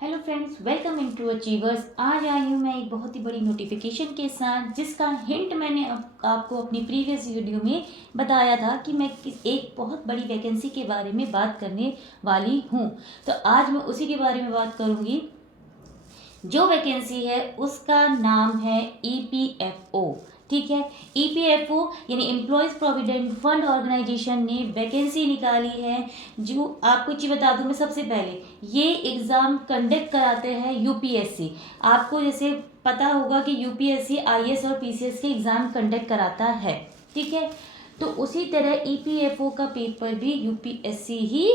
Hello friends, welcome into achievers. आज आई हूँ मैं एक बहुत ही बड़ी नोटिफिकेशन के साथ, जिसका हिंट मैंने आपको अपनी प्रीवियस वीडियो में बताया था कि मैं एक बहुत बड़ी वैकेंसी के बारे में बात करने वाली हूँ। तो आज मैं उसी के बारे में बात करूँगी। जो वैकेंसी है उसका नाम है EPFO। ठीक है, EPFO यानी एम्प्लॉयज़ प्रोविडेंट फंड ऑर्गेनाइजेशन ने वैकेंसी निकाली है। जो आपको चीज़ बता दूं मैं, सबसे पहले ये एग्ज़ाम कंडक्ट कराते हैं UPSC। आपको जैसे पता होगा कि UPSC IAS और PCS के एग्ज़ाम कंडक्ट कराता है। ठीक है, तो उसी तरह EPFO का पेपर भी UPSC ही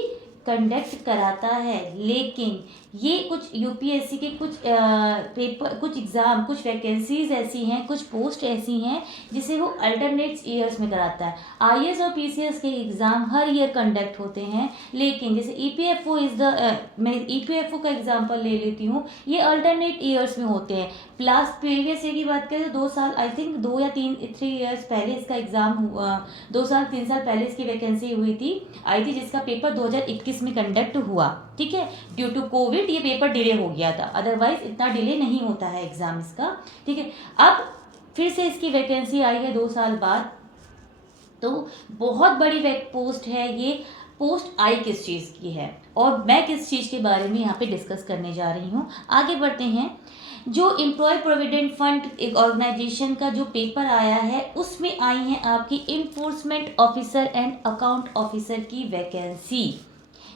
कंडक्ट कराता है। लेकिन ये कुछ UPSC के कुछ पेपर, कुछ एग्ज़ाम, कुछ वैकेंसीज ऐसी हैं, कुछ पोस्ट ऐसी हैं जिसे वो अल्टरनेट ईयर्स में कराता है। IAS और PCS के एग्ज़ाम हर ईयर कंडक्ट होते हैं, लेकिन जैसे EPFO मैं EPFO का एग्जांपल ले लेती हूँ। ये अल्टरनेट ईयर्स में होते हैं। लास्ट प्रीवियस ईयर की बात करें तो 2 साल, आई थिंक 2 या 3 ईयर्स पहले इसका एग्ज़ाम हुआ। 2 साल 3 साल पहले इसकी वैकेंसी आई थी, जिसका पेपर 2021 में कंडक्ट हुआ। ठीक है, ड्यू टू कोविड ये पेपर डिले हो गया था, अदरवाइज इतना डिले नहीं होता है एग्ज़ाम इसका। ठीक है, अब फिर से इसकी वैकेंसी आई है 2 साल बाद। तो बहुत बड़ी पोस्ट है ये। पोस्ट आई किस चीज़ की है और मैं किस चीज़ के बारे में यहाँ पे डिस्कस करने जा रही हूँ, आगे बढ़ते हैं। जो एम्प्लॉय प्रोविडेंट फंड एक ऑर्गेनाइजेशन का जो पेपर आया है, उसमें आई है आपकी enforcement officer and account officer की वैकेंसी,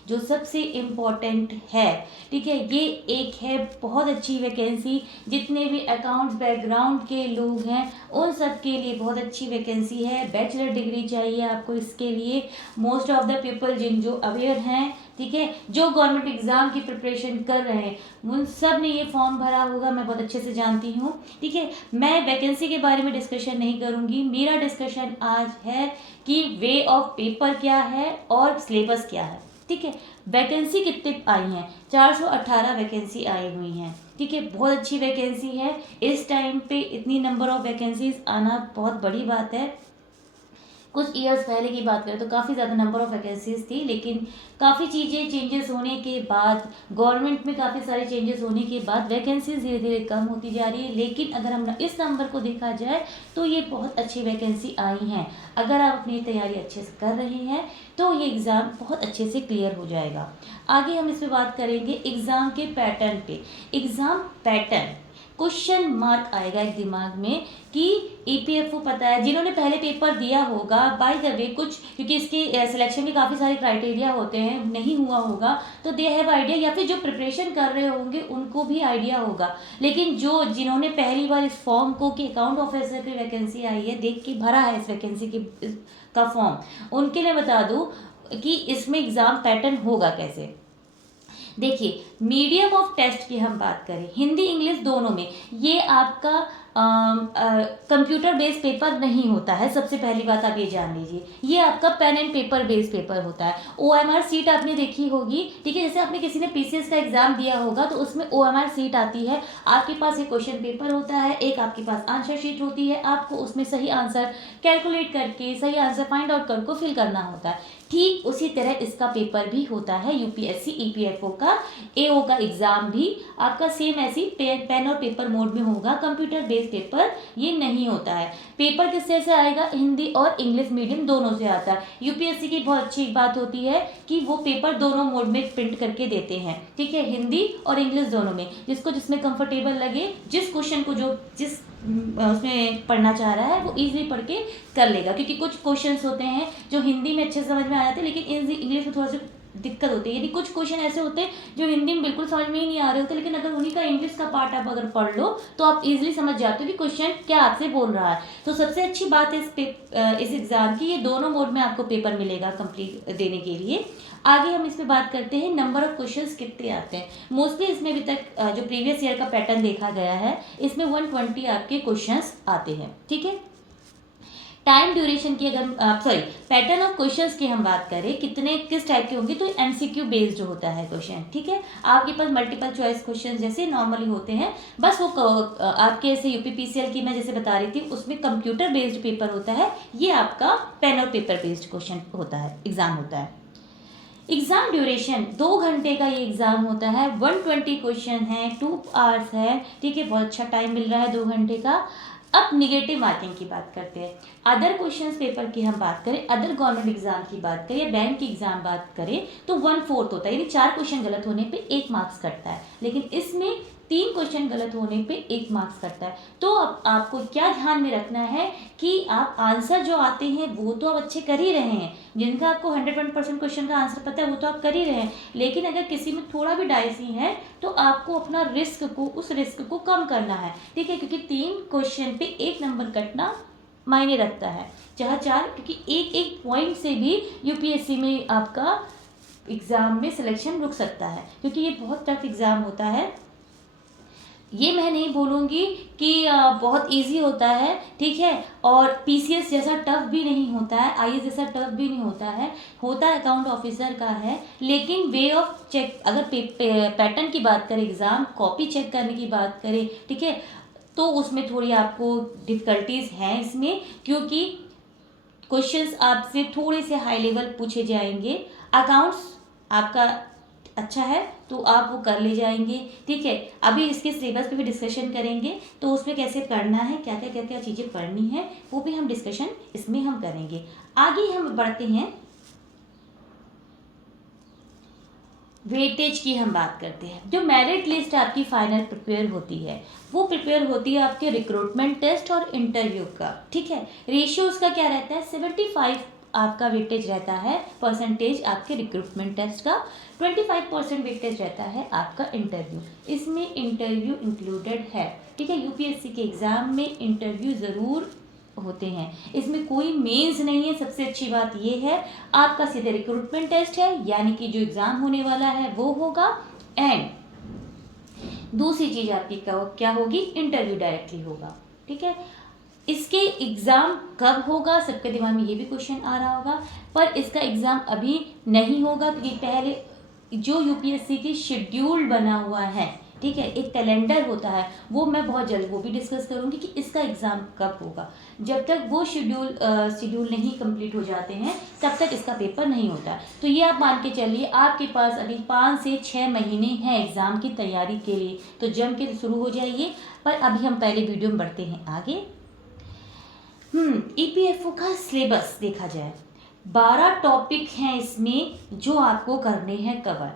जो सबसे इम्पॉर्टेंट है। ठीक है, ये एक है बहुत अच्छी वैकेंसी। जितने भी अकाउंट्स बैकग्राउंड के लोग हैं उन सब के लिए बहुत अच्छी वैकेंसी है। बैचलर डिग्री चाहिए आपको इसके लिए। मोस्ट ऑफ द पीपल जो अवेयर हैं, ठीक है, जो गवर्नमेंट एग्जाम की प्रिपरेशन कर रहे हैं, उन सब ने ये फॉर्म भरा होगा, मैं बहुत अच्छे से जानती हूँ। ठीक है, मैं वैकेंसी के बारे में डिस्कशन नहीं करूँगी। मेरा डिस्कशन आज है कि वे ऑफ पेपर क्या है और सिलेबस क्या है। ठीक है, वैकेंसी कितने आई हैं? 418 वैकेंसी आई हुई हैं। ठीक है, बहुत अच्छी वैकेंसी है। इस टाइम पे इतनी नंबर ऑफ वैकेंसीज आना बहुत बड़ी बात है। कुछ ईयर्स पहले की बात करें तो काफ़ी ज़्यादा नंबर ऑफ वैकेंसीज थी, लेकिन काफ़ी चीज़ें चेंजेस होने के बाद, गवर्नमेंट में काफ़ी सारे चेंजेस होने के बाद वैकेंसीज धीरे धीरे कम होती जा रही है। लेकिन अगर हम इस नंबर को देखा जाए तो ये बहुत अच्छी वैकेंसी आई हैं। अगर आप अपनी तैयारी अच्छे से कर रहे हैं तो ये एग्ज़ाम बहुत अच्छे से क्लियर हो जाएगा। आगे हम इस पर बात करेंगे एग्ज़ाम के पैटर्न पे। एग्ज़ाम पैटर्न, क्वेश्चन मार्क आएगा एक दिमाग में कि EPFO पता है, जिन्होंने पहले पेपर दिया होगा, बाय द वे कुछ, क्योंकि इसके सिलेक्शन के काफ़ी सारे क्राइटेरिया होते हैं, नहीं हुआ होगा तो दे हैव आइडिया, या फिर जो प्रिपरेशन कर रहे होंगे उनको भी आइडिया होगा। लेकिन जिन्होंने पहली बार इस फॉर्म को कि अकाउंट ऑफिसर की वैकेंसी आई है देख के भरा है इस वैकेंसी का फॉर्म, उनके लिए बता दूँ कि इसमें एग्ज़ाम पैटर्न होगा कैसे। देखिए, मीडियम ऑफ टेस्ट की हम बात करें, हिंदी इंग्लिश दोनों में, ये आपका कंप्यूटर बेस्ड पेपर नहीं होता है। सबसे पहली बात आप ये जान लीजिए, ये आपका pen and paper based paper होता है। OMR सीट आपने देखी होगी। ठीक है, जैसे आपने किसी ने PCS का एग्जाम दिया होगा तो उसमें OMR सीट आती है। आपके पास एक क्वेश्चन पेपर होता है, एक आपके पास आंसर शीट होती है, आपको उसमें सही आंसर कैलकुलेट करके, सही आंसर फाइंड आउट करके फिल करना होता है। ठीक उसी तरह इसका पेपर भी होता है। UPSC EPFO का AO का एग्जाम भी आपका सेम ऐसी पेन और पेपर मोड में होगा। कंप्यूटर बेस्ड पेपर ये नहीं होता है। पेपर किससे से आएगा? हिंदी और इंग्लिश मीडियम दोनों से आता है। UPSC की बहुत अच्छी बात होती है कि वो पेपर दोनों मोड में प्रिंट करके देते हैं। ठीक है, हिंदी और इंग्लिश दोनों में, जिसको जिसमें कंफर्टेबल लगे, जिस क्वेश्चन को जिस उसमें पढ़ना चाह रहा है वो इजीली पढ़ के कर लेगा। क्योंकि कुछ क्वेश्चंस होते हैं जो हिंदी में अच्छे से समझ में आ जाते हैं, लेकिन इंग्लिश में थोड़ा सा दिक्कत होती है। यदि कुछ क्वेश्चन ऐसे होते हैं जो हिंदी में बिल्कुल समझ में ही नहीं आ रहे होते, लेकिन अगर उन्हीं का इंग्लिश का पार्ट आप अगर पढ़ लो तो आप इजीली समझ जाते हो कि क्वेश्चन क्या आपसे बोल रहा है। तो सबसे अच्छी बात है इस एग्ज़ाम की, ये दोनों मोड में आपको पेपर मिलेगा कंप्लीट देने के लिए। आगे हम इस पे बात करते हैं, नंबर ऑफ क्वेश्चंस कितने आते हैं। मोस्टली इसमें अभी तक जो प्रीवियस ईयर का पैटर्न देखा गया है, इसमें 120 आपके क्वेश्चंस आते हैं। ठीक है, टाइम ड्यूरेशन की अगर पैटर्न ऑफ क्वेश्चंस की हम बात करें, किस टाइप के होंगे, तो MCQ बेस्ड होता है क्वेश्चन। ठीक है, आपके पास मल्टीपल चॉइस क्वेश्चन जैसे नॉर्मली होते हैं, बस वो आपके ऐसे UPPCL की मैं जैसे बता रही थी, उसमें कंप्यूटर बेस्ड पेपर होता है। ये आपका पेन और पेपर बेस्ड क्वेश्चन होता है, एग्जाम होता है। एग्ज़ाम ड्यूरेशन 2 घंटे का ये एग्ज़ाम होता है, 120 क्वेश्चन है, 2 आवर्स है, ठीक है, बहुत अच्छा टाइम मिल रहा है 2 घंटे का। अब निगेटिव मार्किंग की बात करते हैं। अदर क्वेश्चंस पेपर की हम बात करें, अदर गवर्नमेंट एग्जाम की बात करें या बैंक की एग्जाम बात करें तो 1/4 होता है, यानी 4 क्वेश्चन गलत होने पे 1 मार्क्स कटता है, लेकिन इसमें 3 क्वेश्चन गलत होने पे 1 मार्क्स कटता है। तो अब आपको क्या ध्यान में रखना है कि आप आंसर जो आते हैं वो तो आप अच्छे कर ही रहे हैं, जिनका आपको 101% क्वेश्चन का आंसर पता है वो तो आप कर ही रहे हैं, लेकिन अगर किसी में थोड़ा भी डाइसी है तो आपको अपना उस रिस्क को कम करना है, ठीक है, क्योंकि 3 क्वेश्चन पे 1 नंबर कटना मायने रखता है, चाहे 4, क्योंकि एक एक पॉइंट से भी यूपीएससी में आपका एग्ज़ाम में सिलेक्शन रुक सकता है, क्योंकि ये बहुत टफ एग्ज़ाम होता है। ये मैं नहीं बोलूँगी कि बहुत इजी होता है, ठीक है, और पीसीएस जैसा टफ भी नहीं होता है, आईएएस जैसा टफ भी नहीं होता है, अकाउंट ऑफिसर का है, लेकिन वे ऑफ चेक, अगर पैटर्न की बात करें, एग्ज़ाम कॉपी चेक करने की बात करें, ठीक है, तो उसमें थोड़ी आपको डिफ़िकल्टीज़ हैं इसमें, क्योंकि क्वेश्चंस आपसे थोड़े से हाई लेवल पूछे जाएंगे। अकाउंट्स आपका अच्छा है तो आप वो कर ले जाएंगे, ठीक है। अभी इसके सिलेबस पे भी डिस्कशन करेंगे, तो उसमें कैसे पढ़ना है, क्या क्या चीज़ें पढ़नी है, वो भी हम डिस्कशन इसमें हम करेंगे। आगे हम बढ़ते हैं, वेटेज की हम बात करते हैं। जो मेरिट लिस्ट आपकी फाइनल प्रिपेयर होती है वो प्रिपेयर होती है आपके रिक्रूटमेंट टेस्ट और इंटरव्यू का, ठीक है। रेशियो उसका क्या रहता है, 75 आपका वेटेज रहता है परसेंटेज आपके रिक्रूटमेंट टेस्ट का, 25% वेटेज रहता है आपका इंटरव्यू। इसमें इंटरव्यू इंक्लूडेड है, ठीक है, यूपीएससी के एग्ज़ाम में इंटरव्यू ज़रूर होते हैं, इसमें कोई मेंस नहीं है। सबसे अच्छी बात ये है, आपका सीधे रिक्रूटमेंट टेस्ट है, यानी कि जो एग्ज़ाम होने वाला है वो होगा, एंड दूसरी चीज़ आपकी क्या होगी, इंटरव्यू डायरेक्टली होगा, ठीक है। इसके एग्ज़ाम कब होगा, सबके दिमाग में ये भी क्वेश्चन आ रहा होगा, पर इसका एग्ज़ाम अभी नहीं होगा, क्योंकि पहले जो यूपीएससी की शेड्यूल बना हुआ है, ठीक है, एक कैलेंडर होता है, वो मैं बहुत जल्द वो भी डिस्कस करूँगी कि इसका एग्ज़ाम कब होगा। जब तक वो शेड्यूल नहीं कंप्लीट हो जाते हैं तब तक इसका पेपर नहीं होता। तो ये आप मान के चलिए आपके पास अभी 5 से 6 महीने हैं एग्ज़ाम की तैयारी के लिए, तो जम के शुरू हो जाइए। पर अभी हम पहले वीडियो में बढ़ते हैं आगे। ईपीएफओ का सिलेबस देखा जाए, 12 टॉपिक हैं इसमें जो आपको करने हैं कवर।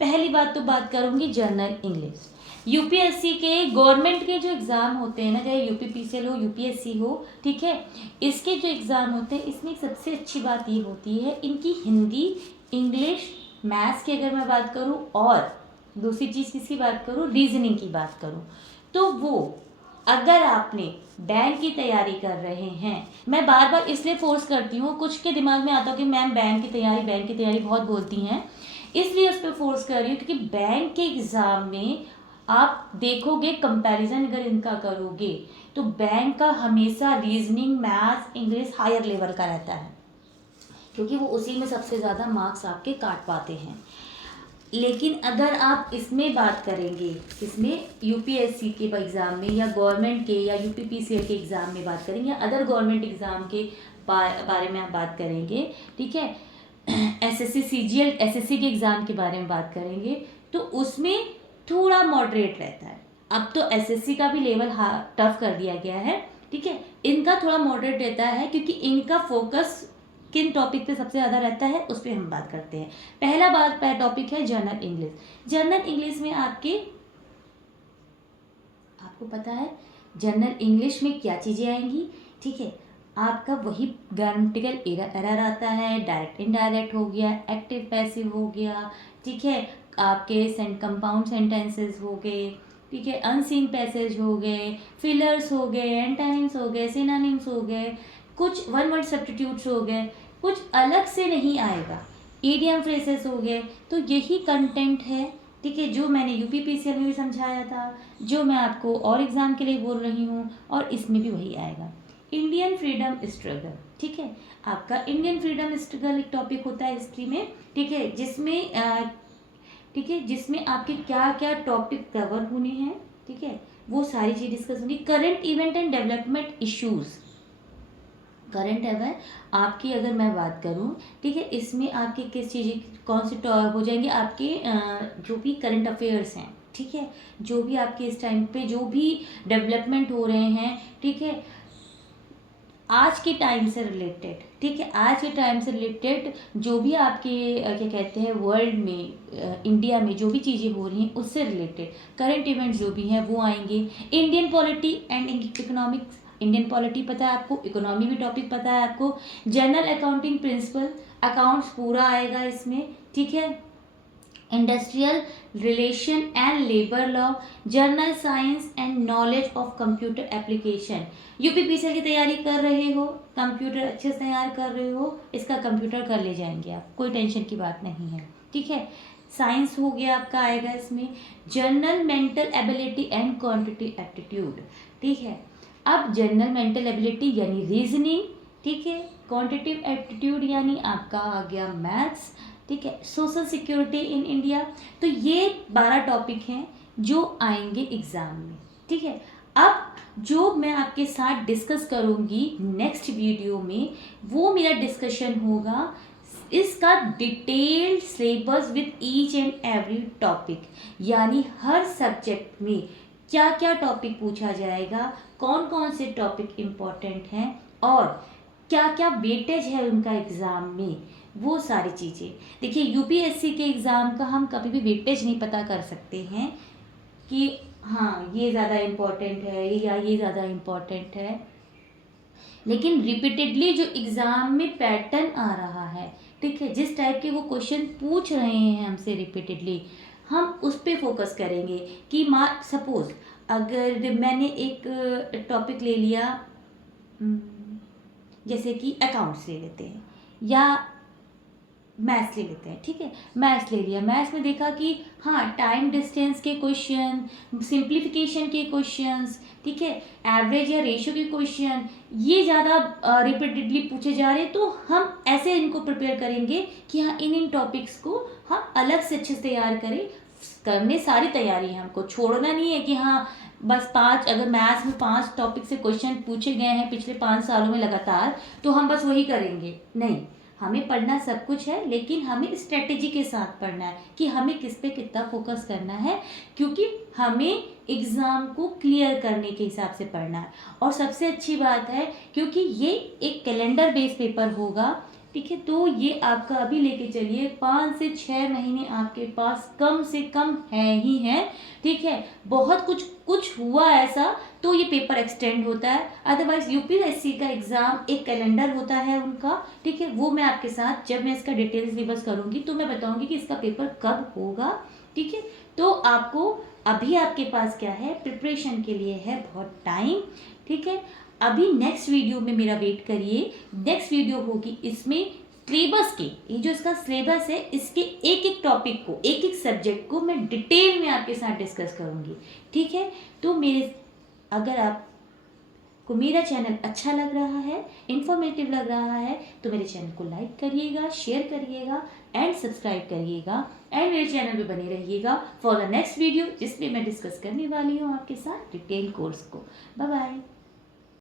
पहली बात तो बात करूंगी जनरल इंग्लिश। यूपीएससी के गवर्नमेंट के जो एग्ज़ाम होते हैं ना, चाहे यूपीपीसीएल हो यूपीएससी हो, ठीक है, इसके जो एग्ज़ाम होते हैं इसमें सबसे अच्छी बात ये होती है इनकी हिंदी, इंग्लिश, मैथ्स की अगर मैं बात करूँ, और दूसरी चीज़ किसकी बात करूँ, रीजनिंग की बात करूँ, तो वो अगर आपने बैंक की तैयारी कर रहे हैं, मैं बार बार इसलिए फोर्स करती हूँ, कुछ के दिमाग में आता है कि मैम बैंक की तैयारी बहुत बोलती हैं, इसलिए उस पर फोर्स कर रही हूँ, क्योंकि बैंक के एग्ज़ाम में आप देखोगे, कंपैरिजन अगर इनका करोगे तो बैंक का हमेशा reasoning, maths, English higher level का रहता है, क्योंकि वो उसी में सबसे ज़्यादा मार्क्स आपके काट पाते हैं। लेकिन अगर आप इसमें बात करेंगे, इसमें यूपीएससी के एग्ज़ाम में या गवर्नमेंट के या यूपीपीसीएल के एग्ज़ाम में बात करेंगे, या अदर गवर्नमेंट एग्ज़ाम के बारे में आप बात करेंगे, ठीक है, एसएससी सीजीएल एसएससी के एग्ज़ाम के बारे में बात करेंगे, तो उसमें थोड़ा मॉडरेट रहता है। अब तो एसएससी का भी लेवल टफ कर दिया गया है, ठीक है, इनका थोड़ा मॉडरेट रहता है, क्योंकि इनका फोकस किन टॉपिक पे सबसे ज़्यादा रहता है उस पर हम बात करते हैं। पहला टॉपिक है जनरल इंग्लिश। जनरल इंग्लिश में आपको पता है जनरल इंग्लिश में क्या चीज़ें आएंगी, ठीक है, आपका वही ग्रामेटिकल एरर आता है, डायरेक्ट इनडायरेक्ट हो गया, एक्टिव पैसिव हो गया, ठीक है, आपके कंपाउंड सेंटेंसेस हो गए, ठीक है, अनसीन पैसेज हो गए, फिलर्स हो गए, एंटानिम्स हो गए, सिनोनिम्स हो गए, कुछ वन वर्ड सब्स्टिट्यूट्स हो गए, कुछ अलग से नहीं आएगा, ईडियम फ्रेसेस हो गए। तो यही कंटेंट है, ठीक है, जो मैंने यूपीपीसीएल में भी समझाया था, जो मैं आपको और एग्ज़ाम के लिए बोल रही हूँ, और इसमें भी वही आएगा। इंडियन फ्रीडम स्ट्रगल, ठीक है, आपका इंडियन फ्रीडम स्ट्रगल एक टॉपिक होता है हिस्ट्री में, ठीक है, जिसमें आपके क्या क्या टॉपिक कवर होने हैं, ठीक है, वो सारी चीज़ डिस्कस होंगी। Current event and development issues, current affair आपकी अगर मैं बात करूं, ठीक है, इसमें आपके किस चीज़ कौन से हो जाएंगे आपके जो भी करंट अफेयर्स हैं, ठीक है, जो भी आपके इस टाइम पे जो भी डेवलपमेंट हो रहे हैं, ठीक है, आज के टाइम से रिलेटेड, ठीक है, आज के टाइम से रिलेटेड जो भी आपके क्या कहते हैं वर्ल्ड में इंडिया में जो भी चीज़ें हो रही हैं उससे रिलेटेड करंट इवेंट्स जो भी हैं वो आएंगे। Indian polity and economics, Indian polity पता है आपको, इकोनॉमी भी टॉपिक पता है आपको, जनरल अकाउंटिंग प्रिंसिपल, अकाउंट्स पूरा आएगा इसमें, ठीक है, industrial relation and labour law, journal science and knowledge of computer application. UPPCL की तैयारी कर रहे हो, कंप्यूटर अच्छे से तैयार कर रहे हो, इसका कंप्यूटर कर ले जाएंगे आप, कोई टेंशन की बात नहीं है, ठीक है। साइंस हो गया आपका आएगा इसमें, general mental ability and quantitative aptitude, ठीक है। अब जनरल मेंटल एबिलिटी यानी रीजनिंग, ठीक है, क्वांटिटेटिव एप्टीट्यूड यानी आपका आ गया मैथ्स, ठीक है, सोशल सिक्योरिटी इन इंडिया। तो ये 12 टॉपिक हैं जो आएंगे एग्जाम में, ठीक है। अब जो मैं आपके साथ डिस्कस करूंगी नेक्स्ट वीडियो में, वो मेरा डिस्कशन होगा इसका detailed syllabus with each and every topic, यानी हर सब्जेक्ट में क्या क्या टॉपिक पूछा जाएगा, कौन कौन से टॉपिक इम्पोर्टेंट हैं और क्या क्या वेटेज है उनका एग्ज़ाम में, वो सारी चीज़ें। देखिए यूपीएससी के एग्ज़ाम का हम कभी भी वेटेज नहीं पता कर सकते हैं कि हाँ ये ज़्यादा इम्पोर्टेंट है या ये ज़्यादा इम्पोर्टेंट है, लेकिन रिपीटेडली जो एग्ज़ाम में पैटर्न आ रहा है, ठीक है, जिस टाइप के वो क्वेश्चन पूछ रहे हैं हमसे रिपीटेडली, हम उस पर फोकस करेंगे कि सपोज अगर मैंने एक टॉपिक ले लिया, जैसे कि अकाउंट्स ले लेते हैं या मैथ्स ले लेते हैं, ठीक है, मैथ्स ले लिया, मैथ्स में देखा कि हाँ टाइम डिस्टेंस के क्वेश्चन, सिंप्लीफिकेशन के क्वेश्चंस, ठीक है, एवरेज या रेशियो के क्वेश्चन, ये ज़्यादा रिपीटेडली पूछे जा रहे हैं, तो हम ऐसे इनको प्रिपेयर करेंगे कि हाँ इन टॉपिक्स को हम अलग से अच्छे से तैयार करें। करने सारी तैयारी है, हमको छोड़ना नहीं है कि हाँ बस 5, अगर मैथ्स में 5 टॉपिक से क्वेश्चन पूछे गए हैं पिछले 5 सालों में लगातार, तो हम बस वही करेंगे, नहीं, हमें पढ़ना सब कुछ है, लेकिन हमें स्ट्रेटेजी के साथ पढ़ना है कि हमें किस पे कितना फोकस करना है, क्योंकि हमें एग्ज़ाम को क्लियर करने के हिसाब से पढ़ना है। और सबसे अच्छी बात है क्योंकि ये एक कैलेंडर बेस पेपर होगा, ठीक है, तो ये आपका अभी लेके चलिए 5 से 6 महीने आपके पास कम से कम है ही है, ठीक है। बहुत कुछ हुआ ऐसा तो ये पेपर एक्सटेंड होता है, अदरवाइज यूपीएससी का एग्ज़ाम एक कैलेंडर होता है उनका, ठीक है, वो मैं आपके साथ जब मैं इसका डिटेल्स रिवर्स करूँगी तो मैं बताऊँगी कि इसका पेपर कब होगा, ठीक है। तो आपको अभी आपके पास क्या है, प्रिपरेशन के लिए है बहुत टाइम, ठीक है। अभी नेक्स्ट वीडियो में मेरा वेट करिए, नेक्स्ट वीडियो होगी, इसमें सिलेबस के, ये जो इसका सिलेबस है इसके एक एक टॉपिक को, एक एक सब्जेक्ट को मैं डिटेल में आपके साथ डिस्कस करूंगी, ठीक है। तो अगर आपको मेरा चैनल अच्छा लग रहा है, इंफॉर्मेटिव लग रहा है, तो मेरे चैनल को लाइक करिएगा, शेयर करिएगा एंड सब्सक्राइब करिएगा एंड मेरे चैनल पे बने रहिएगा फॉर द नेक्स्ट वीडियो, जिसमें मैं डिस्कस करने वाली हूँ आपके साथ डिटेल कोर्स को। Bye bye.